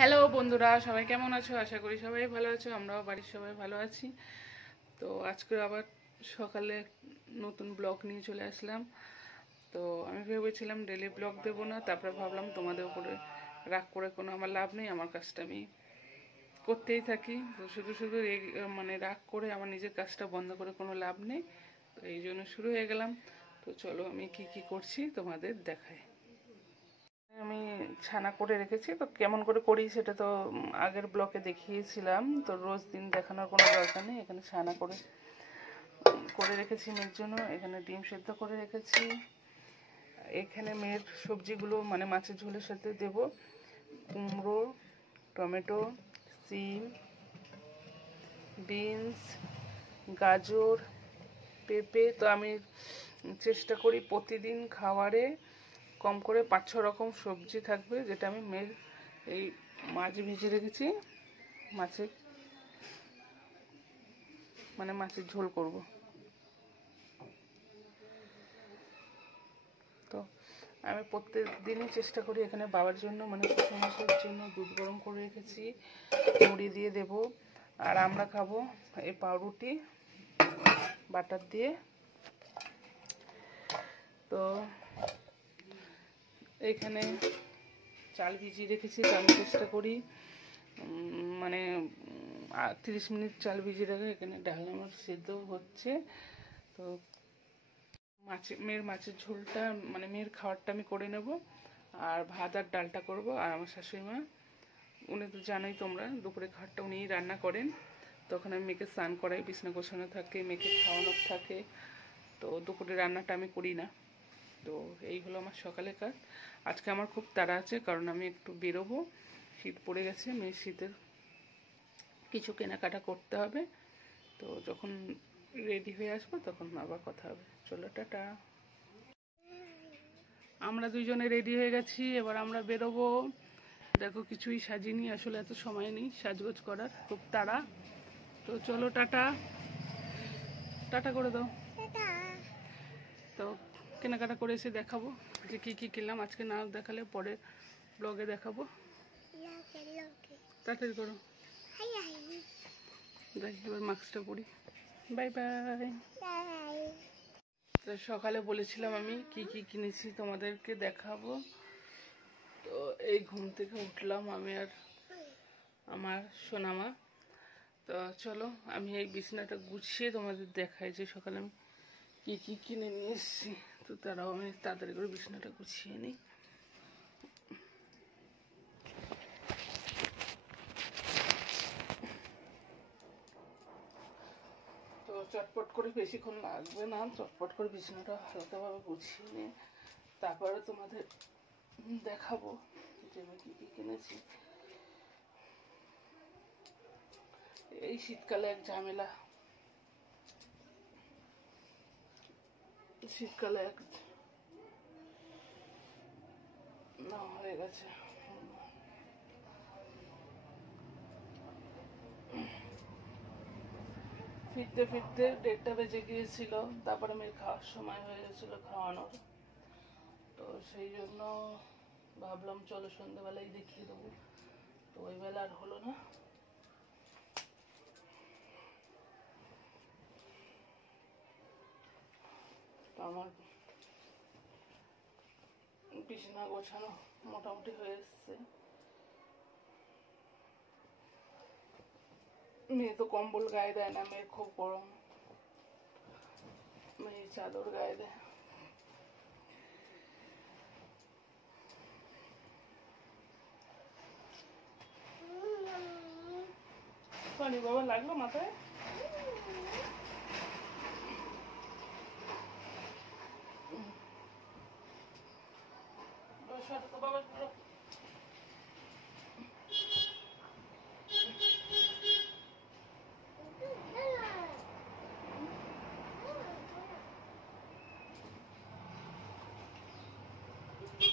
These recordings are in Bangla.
হ্যালো বন্ধুরা, সবাই কেমন আছো? আশা করি সবাই ভালো আছো। আমরাও বাড়ির সবাই ভালো আছি। তো আজকে আবার সকালে নতুন ব্লগ নিয়ে চলে আসলাম। তো আমি ভেবেছিলাম ডেলি ব্লগ দেবো না, তারপরে ভাবলাম তোমাদের উপরে রাগ করে কোনো আমার লাভ নেই, আমার কাজটা আমি করতেই থাকি। তো শুধু শুধু মানে রাগ করে আমার নিজের কাজটা বন্ধ করে কোনো লাভ নেই। তো এই জন্য শুরু হয়ে গেলাম। তো চলো আমি কি কি করছি তোমাদের দেখাই। আমি ছানা করে রেখেছি, তো কেমন করে করি সেটা তো আগের ব্লকে দেখিয়েছিলাম। তো রোজ দিন দেখানোর কোনো দরকার নেই। এখানে ছানা করে করে রেখেছি মেয়ের জন্য। এখানে ডিম সেদ্ধ করে রেখেছি। এখানে মেয়ের সবজিগুলো মানে মাছের ঝোলের সাথে দেব কুমড়ো, টমেটো, সিম, বিনস, গাজর, পেঁপে। তো আমি চেষ্টা করি প্রতিদিন খাবারে কম করে 5-6 রকম সবজি থাকবে, যেটা আমি মেয়ের এই মাছ ভিজে রেখেছি, মাছের মানে মাছের ঝোল করব। তো আমি প্রত্যেক দিনই চেষ্টা করি এখানে বাবার জন্য মানে শ্বশুর মাসের জন্য দুধ গরম করে রেখেছি, মুড়ি দিয়ে দেব। আর আমরা খাবো এই পাউরুটি বাটার দিয়ে। তো এখানে চাল ভিজিয়ে রেখেছি। তো আমি চেষ্টা করি মানে 30 মিনিট চাল ভিজিয়ে রাখা। এখানে ডাল আমার সেদ্ধ হচ্ছে। তো মেয়ের মাছের ঝোলটা মানে মেয়ের খাবারটা আমি করে নেব, আর ভাত আর ডালটা করব। আর আমার শাশুড়ি মা, উনি তো জানোই তোমরা, দুপুরে খাবারটা উনিই রান্না করেন। তখন আমি মেয়েকে স্নান করাই, বিছনা গোছানো থাকে, মেয়েকে খাওয়ানো থাকে। তো দুপুরে রান্নাটা আমি করি না। তো এই হলো আমার সকালের কাজ। আজকে আমার খুব তাড়া আছে, কারণ আমি একটু বেরোবো। শীত পড়ে গেছে, মেয়ের শীতের কিছু কেনাকাটা করতে হবে। তো যখন রেডি হয়ে আসবো তখন আবার কথা হবে। চলো টাটা। আমরা দুইজনে রেডি হয়ে গেছি, এবার আমরা বেরোবো। দেখো কিছুই সাজিনি, আসলে এত সময় নেই সাজগোজ করার, খুব তাড়া। তো চলো টাটা। টাটা করে দাও। তো কেনাকাটা করে এসে দেখাবো যে কি কি কিনলাম। আজকে না দেখালে পরে ব্লগে দেখাবো। তাড়াতাড়ি করো। যাই এবার মাস্কটা পরি। Bye bye. তো সকালে বলেছিলাম আমি কি কি কিনেছি তোমাদেরকে দেখাবো। তো এই ঘুম থেকে উঠলাম আমি আর আমার সোনামা। তো চলো আমি এই বিছানাটা গুছিয়ে তোমাদের দেখাই যে সকালে আমি কি কি কিনে নিয়ে এসেছি। তো তারাও আমি তাড়াতাড়ি করে বিছানাটা গুছিয়ে নিই। তো চটপট করে, বেশিক্ষণ লাগবে না, চটপট করে বিছানাটা হালকাভাবে গুছিয়ে নিয়ে তারপরে তোমাদের দেখাবো যে আমি কী কী কিনেছি। এই শীতকালে এক ঝামেলা, শীতকালে এক না হয়ে গেছে। ফিরতে ফিরতে 1:30 বেজে গিয়েছিল। তারপরে মেয়ের খাওয়ার সময় হয়ে গেছিলো, খাওয়ানোর। তো সেই জন্য ভাবলাম চলো সন্ধ্যেবেলায় দেখিয়ে দেবো। তো ওই বেলা আর হলো না। তো আমার বিছানা গোছানো মোটামুটি হয়ে এসছে। মেয়ে তো কম্বল গায়ে দেয় না, মেয়ের খুব গরম, মেয়ে চাদর গায়ে দেয়। পানি বাবা লাগলো মাথায়? বাবা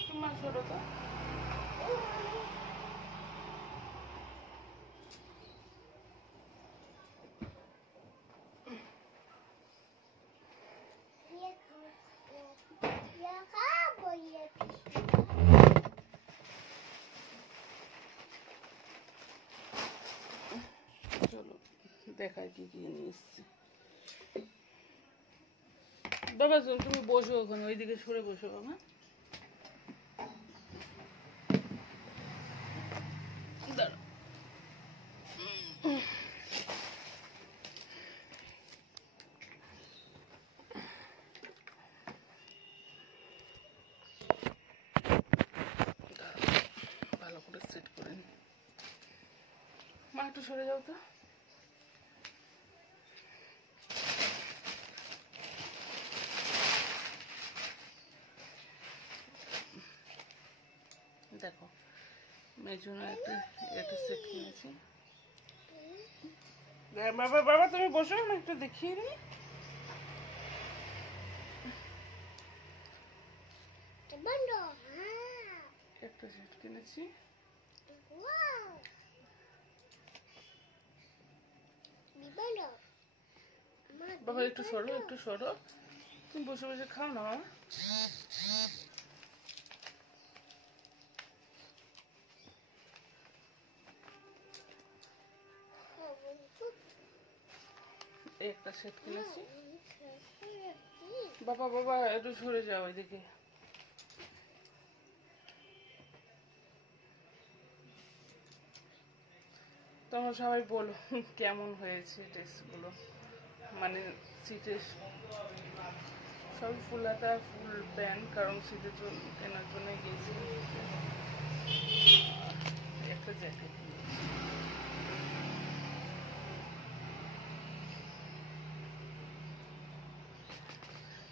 তোমার ছোট তো দেখায় কি কি নিয়ে এসছি। বাবা তুমি বসো ওখানে, ওইদিকে সরে বসো বাবা। দাঁড়া, ভালো করে সেট করে নি। মা একটু সরে যাও তো। দেখো মেয়ের জন্য একটা সেট কিনেছি। বাবা বাবা তুমি বসো না, একটু দেখিয়ে দিই। একটা সেট কিনেছি। বাবা একটু সরো, একটু সরো, তুমি বসে বসে খাও না বাবা। একটা সেট কিনেছি। বাবা বাবা একটু সরে যাও ওইদিকে। তোমরা সবাই বলো কেমন হয়েছে ড্রেসগুলো, মানে শীতের সবই ফুল হাতা ফুল প্যান্ট, কারণ শীতের জন্য কেনার জন্য গেছি। একটা জ্যাকেট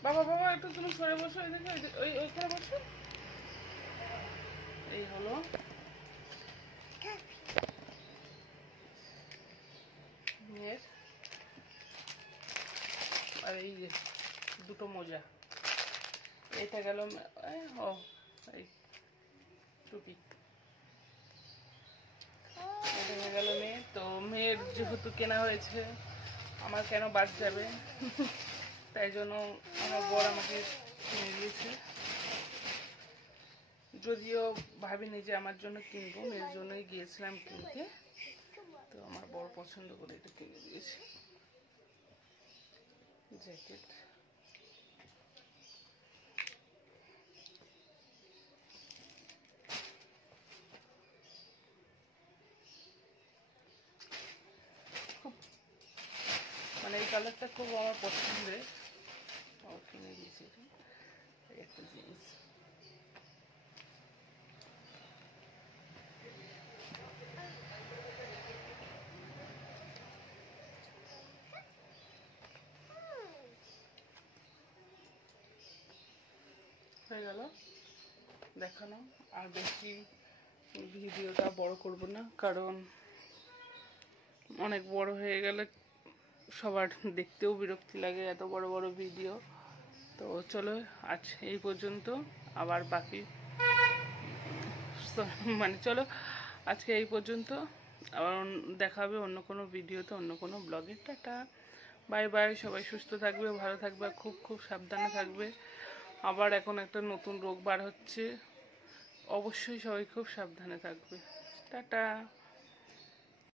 বাবা বাবা একটু তুমি সরে বসো, ওইখানে বসো। এই হলো মেয়ের, আর এই যে দুটো মোজা। এটা গেল ও এই টুপি, এটা হয়ে গেল মেয়ে। তো মেয়ের যেহেতু কেনা হয়েছে, আমার কেন বাদ যাবে, তাই জন্য আমার বর আমাকে কিনে দিয়েছে। যদিও ভাবিনি যে আমার জন্য কিনবো, মেয়ের জন্যই গিয়েছিলাম কিনতে। তো আমার বর পছন্দ করে এটা কিনে দিয়েছে জ্যাকেট। খুব মানে এই কালারটা খুব আমার পছন্দের, আমার কিনে দিয়েছে একটা জিনিস। হয়ে গেল দেখানো। আর বেশি ভিডিওটা বড় করব না, কারণ অনেক বড় হয়ে গেলে সবার দেখতেও বিরক্তি লাগে এত বড় বড় ভিডিও। তো চলো আজ এই পর্যন্ত, আবার বাকি মানে চলো আজকে এই পর্যন্ত, আবার দেখা হবে অন্য কোনো ভিডিওতে, অন্য কোনো ব্লগে। Tata bye bye. সবাই সুস্থ থাকবে, ভালো থাকবে, খুব খুব সাবধানে থাকবে। আবার এখন একটা নতুন রোগ বার হচ্ছে, অবশ্যই সবাই খুব সাবধানে থাকবে। টাটা।